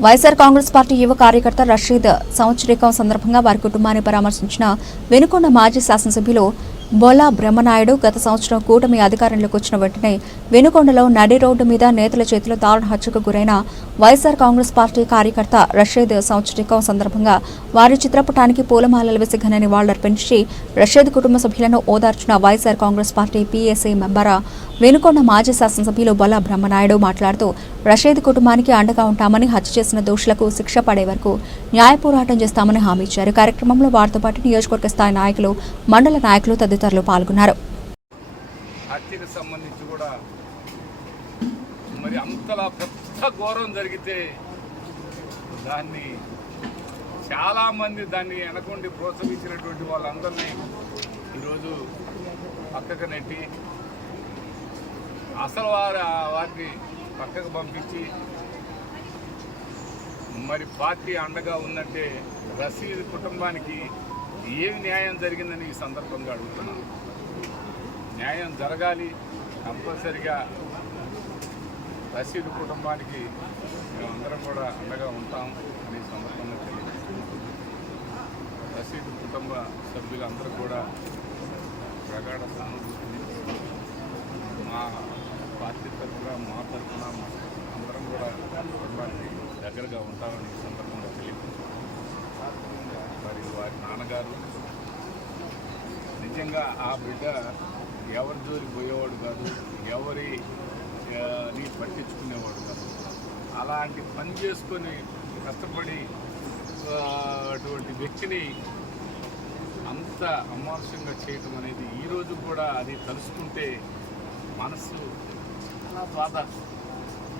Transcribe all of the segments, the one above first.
YSR Congress party యువ కార్యకర్త రషీద్ సంవత్సరికం సందర్భంగా వారి కుటుంబాన్ని పరామర్శించిన వెనుకొండ మాజీ శాసనసభ్యులు బోలా బ్రహ్మనాయుడు గత సంవత్సరం కూటమి అధికారంలోకి వచ్చిన వెంటనే వెనుకొండలో నడి రోడ్డు మీద నేతల చేతిలో దారుణ హత్యకు గురైన వైఎస్ఆర్ కాంగ్రెస్ పార్టీ కార్యకర్త రషీద్ సంవత్సరికం సందర్భంగా వారి చిత్రపటానికి పూలమాలలు వేసి ఘన నివాళులర్పించి రషీద్ కుటుంబ సభ్యులను ఓదార్చిన YSR Congress party PSI member Venukonda మాజీ శాసనసభ్యులు బొలా బ్రహ్మనాయుడు మాట్లాడుతూ రషీద్ కుటుంబానికి అండగా ఉంటామని హత్య చేసిన దోషులకు శిక్ష పడే వరకు న్యాయ పోరాటం చేస్తామని హామీ ఇచ్చారు. కార్యక్రమంలో వారితో పాటు నియోజకవర్గ స్థాయి నాయకులు మండల నాయకులు తదితరులు పాల్గొన్నారు. హత్యకు సంబంధించి కూడా మరి అంతలా పెద్ద ఘోరం జరిగితే దాన్ని చాలామంది దాన్ని వెనకుండి ప్రోత్సహించినటువంటి వాళ్ళందరినీ ఈరోజు పక్కకు నెట్టి అసలు వారి వారిని పక్కకు పంపించి మరి పార్టీ అండగా ఉందంటే రసీద్ కుటుంబానికి ఏం న్యాయం జరిగిందని ఈ సందర్భంగా అడుగుతున్నాను. న్యాయం జరగాలి కంపల్సరిగా రసీదు కుటుంబానికి మేమందరం కూడా అండగా ఉంటాం అనే సందర్భంగా తెలియజేస్తున్నాం రసీదు కుటుంబ సభ్యులందరూ కూడా ప్రగాఢ సానుభూతిని మా పార్టీ తరఫున మా తరఫున అందరం కూడా కుటుంబానికి దగ్గరగా ఉంటామని సందర్భంగా తెలియజేస్తున్నాం మరి వారి నాన్నగారు నిజంగా ఆ బిడ్డ ఎవరి జోలికి పోయేవాడు కాదు ఎవరి పట్టించుకునేవాడు కాదు. అలాంటి పని చేసుకొని కష్టపడి అటువంటి వ్యక్తిని అంత అమానుషంగా చేయటం అనేది ఈ రోజు కూడా అది తలుసుకుంటే మనసు చాలా బాధ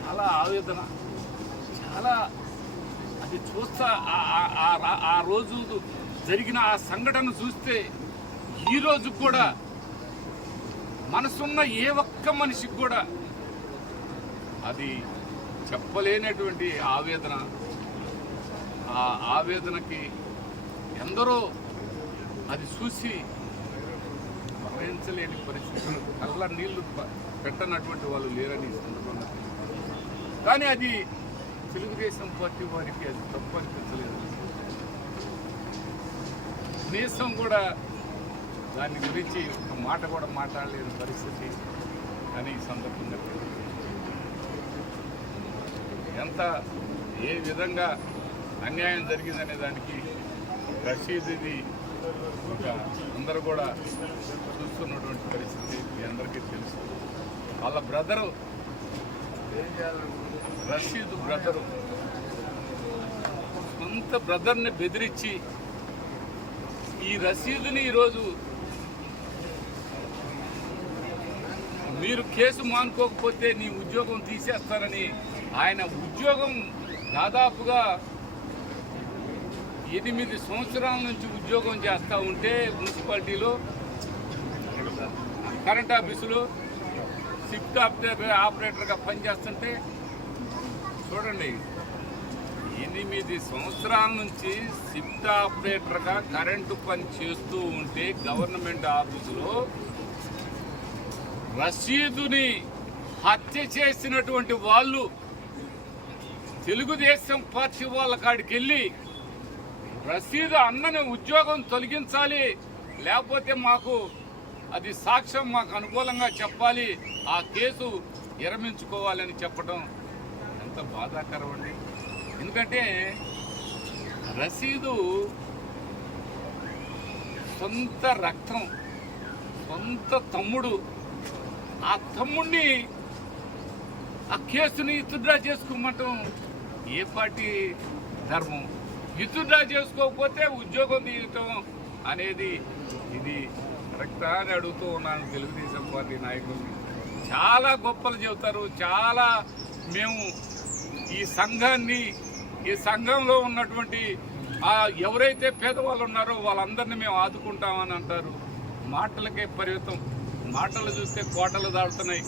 చాలా ఆవేదన చాలా అది చూస్తా ఆ- ఆ- ఆ రోజు జరిగిన ఆ సంఘటన చూస్తే ఈరోజు కూడా మనసున్న ఏ ఒక్క మనిషికి కూడా అది చెప్పలేనటువంటి ఆవేదన. ఆ ఆవేదనకి ఎందరో అది చూసి భరించలేని పరిస్థితులు కళ్ళ నీళ్ళు పెట్టనటువంటి వాళ్ళు లేరని సందర్భంగా కానీ అది తెలుగుదేశం పార్టీ వారికి అది తప్పు అనిపించలేదు కనీసం కూడా దాని గురించి ఒక మాట కూడా మాట్లాడలేని పరిస్థితి అని ఈ సందర్భంగా ఎంత ఏ విధంగా అన్యాయం జరిగిందనే దానికి రసీదుది ఒక అందరూ కూడా చూస్తున్నటువంటి పరిస్థితి మీ అందరికీ తెలుసు. వాళ్ళ బ్రదరు రషీద్ బ్రదరు సొంత బ్రదర్ని బెదిరించి ఈ రసీదుని ఈరోజు మీరు కేసు మానుకోకపోతే నీ ఉద్యోగం తీసేస్తారని ఆయన ఉద్యోగం దాదాపుగా ఎనిమిది సంవత్సరాల నుంచి ఉద్యోగం చేస్తూ ఉంటే మున్సిపాలిటీలో కరెంట్ ఆఫీసులో షిఫ్ట్ ఆపరేటర్ ఆపరేటర్గా పనిచేస్తుంటే చూడండి. ఎనిమిది సంవత్సరాల నుంచి షిఫ్ట్ ఆపరేటర్గా కరెంటు పని చేస్తూ ఉంటే గవర్నమెంట్ ఆఫీసులో రసీదుని హత్య చేసినటువంటి వాళ్ళు తెలుగుదేశం పార్టీ వాళ్ళ కాడికి వెళ్ళి రసీదు అన్నని ఉద్యోగం తొలగించాలి లేకపోతే మాకు అది సాక్ష్యం మాకు అనుకూలంగా చెప్పాలి ఆ కేసు విరమించుకోవాలని చెప్పడం ఎంత బాధాకరం అండి. ఎందుకంటే రసీదు సొంత రక్తం సొంత తమ్ముడు. ఆ తమ్ముడిని ఆ కేసుని ఇతుడ్రా చేసుకోమంటాం. ఏ పార్టీ ధర్మం? ఇతుడ్రా చేసుకోకపోతే ఉద్యోగం తీయటం అనేది ఇది కరెక్టా అని అడుగుతూ ఉన్నాను తెలుగుదేశం పార్టీ నాయకుల్ని చాలా గొప్పలు చెబుతారు. చాలా మేము ఈ సంఘాన్ని ఈ సంఘంలో ఉన్నటువంటి ఎవరైతే పేదవాళ్ళు ఉన్నారో వాళ్ళందరినీ మేము ఆదుకుంటామని అంటారు. మాటలకే పరిమితం. మాటలు చూస్తే కోటలు దాటుతున్నాయి.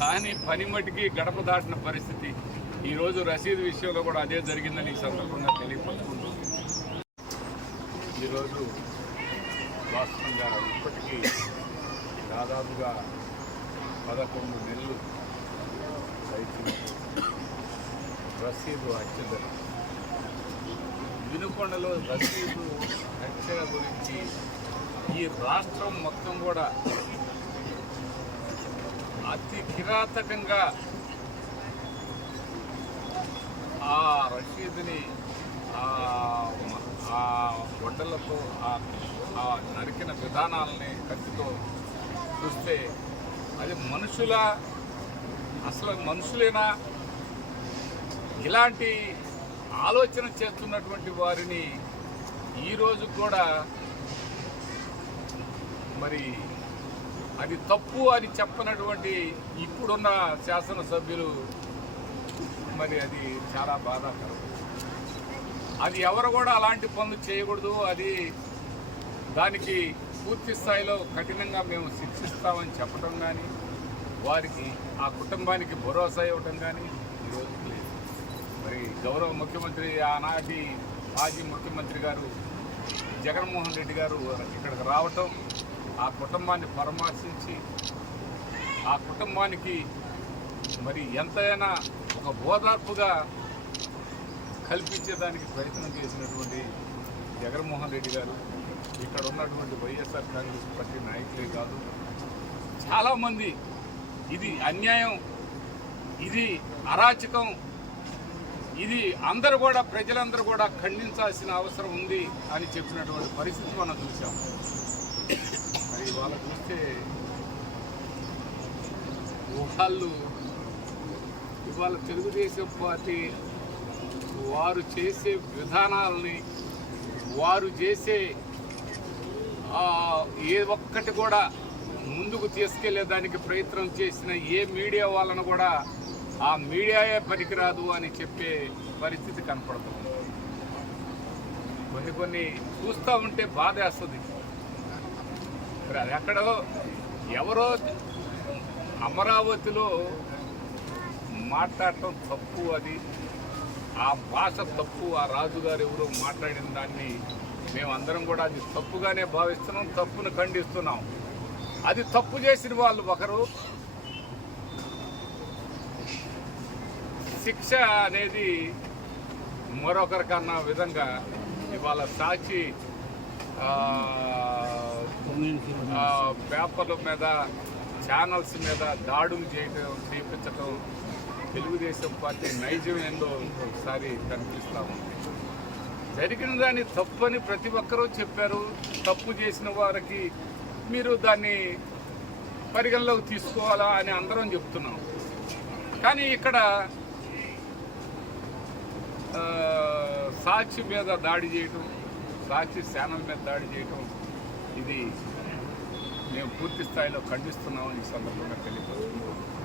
కానీ పని మటుకి గడప దాటిన పరిస్థితి. ఈరోజు రసీదు విషయంలో కూడా అదే జరిగిందని ఈ సందర్భంగా తెలియపరుచుకుంటూ ఈరోజు వాస్తవంగా ఇప్పటికీ దాదాపుగా పదకొండు నెలలు రైతు రసీదు హత్య వినుకొండలో రసీదు హత్య గురించి ఈ రాష్ట్రం మొత్తం కూడా అతి కిరాతకంగా ఆ రషీదుని ఆ ఆ ఆ ఆ నరికిన విధానాలని కత్తితో చూస్తే అది మనుషుల? అసలు మనుషులేనా? ఇలాంటి ఆలోచన చేస్తున్నటువంటి వారిని ఈరోజు కూడా మరి అది తప్పు అని చెప్పనటువంటి ఇప్పుడున్న శాసనసభ్యులు మరి అది చాలా బాధాకరం. అది ఎవరు కూడా అలాంటి పనులు చేయకూడదు. అది దానికి పూర్తి స్థాయిలో కఠినంగా మేము శిక్షిస్తామని చెప్పడం కానీ వారికి ఆ కుటుంబానికి భరోసా ఇవ్వటం కానీ ఈరోజు లేదు. మరి గౌరవ ముఖ్యమంత్రి ఆనాటి మాజీ ముఖ్యమంత్రి గారు జగన్మోహన్ రెడ్డి గారు ఇక్కడికి రావటం ఆ కుటుంబాన్ని పరామర్శించి ఆ కుటుంబానికి మరి ఎంతైనా ఒక ఓదార్పుగా కల్పించేదానికి ప్రయత్నం చేసినటువంటి జగన్మోహన్ రెడ్డి గారు ఇక్కడ ఉన్నటువంటి వైఎస్ఆర్ కాంగ్రెస్ పార్టీ నాయకులే కాదు. చాలామంది ఇది అన్యాయం ఇది అరాచకం ఇది అందరూ కూడా ప్రజలందరూ కూడా ఖండించాల్సిన అవసరం ఉంది అని చెప్పినటువంటి పరిస్థితి మనం చూసాం మరి ఇవాళ చూస్తే వాళ్ళు ఇవాళ తెలుగుదేశం పార్టీ వారు చేసే విధానాలని వారు చేసే ఏ ఒక్కటి కూడా ముందుకు తీసుకెళ్ళేదానికి ప్రయత్నం చేసిన ఏ మీడియా వాళ్ళను కూడా ఆ మీడియాయే పనికిరాదు అని చెప్పే పరిస్థితి కనపడుతుంది. కొన్ని కొన్ని చూస్తూ ఉంటే బాధ వేస్తుంది. మరి అది ఎక్కడో? ఎవరో అమరావతిలో మాట్లాడటం తప్పు అది. ఆ భాష తప్పు ఆ రాజుగారు ఎవరో మాట్లాడిన దాన్ని మేమందరం కూడా అది తప్పుగానే భావిస్తున్నాం తప్పును ఖండిస్తున్నాం. అది తప్పు చేసిన వాళ్ళు ఒకరు శిక్ష అనేది మరొకరికన్నా విధంగా ఇవాళ సాక్షి పేపర్ల మీద ఛానల్స్ మీద దాడులు చేయటం చేయించడం తెలుగుదేశం పార్టీ నైజం ఏందో ఒకసారి కనిపిస్తా ఉంది. జరిగిన దాన్ని తప్పని ప్రతి ఒక్కరూ చెప్పారు. తప్పు చేసిన వారికి మీరు దాన్ని పరిగణలోకి తీసుకోవాలా అని అందరం చెప్తున్నాం. కానీ ఇక్కడ సాక్షి మీద దాడి చేయటం సాక్షి ఛానల్ మీద దాడి చేయటం ఇది మేము పూర్తి స్థాయిలో ఖండిస్తున్నామని ఈ సందర్భంగా తెలియపరుచుకుంటున్నాం